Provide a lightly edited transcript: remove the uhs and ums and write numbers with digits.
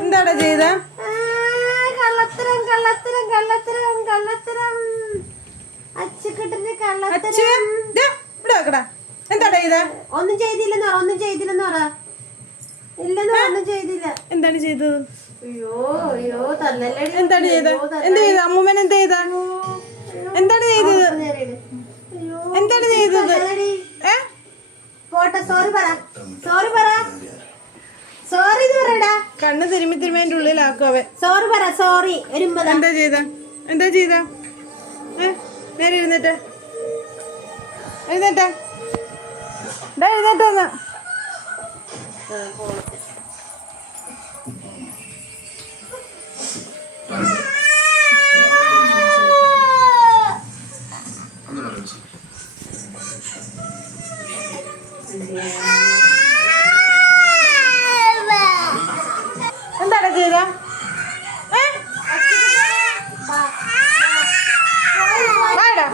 എന്താടാ ചെയ്ത? കള്ളത്തരം കള്ളത്തരം കള്ളത്തരം കള്ളത്തരം അച്ചുകുട്ടന്റെ കള്ളത്തരം. എന്താടാ ചെയ്ത? ഒന്നും ചെയ്തില്ലെന്ന് പറ, ഒന്നും ചെയ്തില്ലെന്ന് പറ. ഇല്ലെന്ന് ഒന്നും ചെയ്തില്ല. എന്താണ് ചെയ്തത്? അയ്യോ അയ്യോ തന്നല്ലേ. എന്താണ് ചെയ്ത? എന്ത് ചെയ്ത? അമ്മൂമ്മൻ എന്ത് ചെയ്ത? എന്താണ് ചെയ്തത്? എന്താണ് ചെയ്തത്? പോട്ടെ, സോറി പറ, സോറി പറ, സോറി പറയടാ. കണ്ണ് തിരുമ്മി തിരുമ്മി അതിന്റെ ഉള്ളിലാക്കും അവൻ. സോറി പറ, സോറി. എന്താ ചെയ്ത? എന്താ ചെയ്ത? നേരെ എഴുന്നേറ്റ്, എഴുന്നേറ്റെ, എഴുന്നേറ്റൊന്ന്. എന്താടാ ചെയ്ത? വാടാ.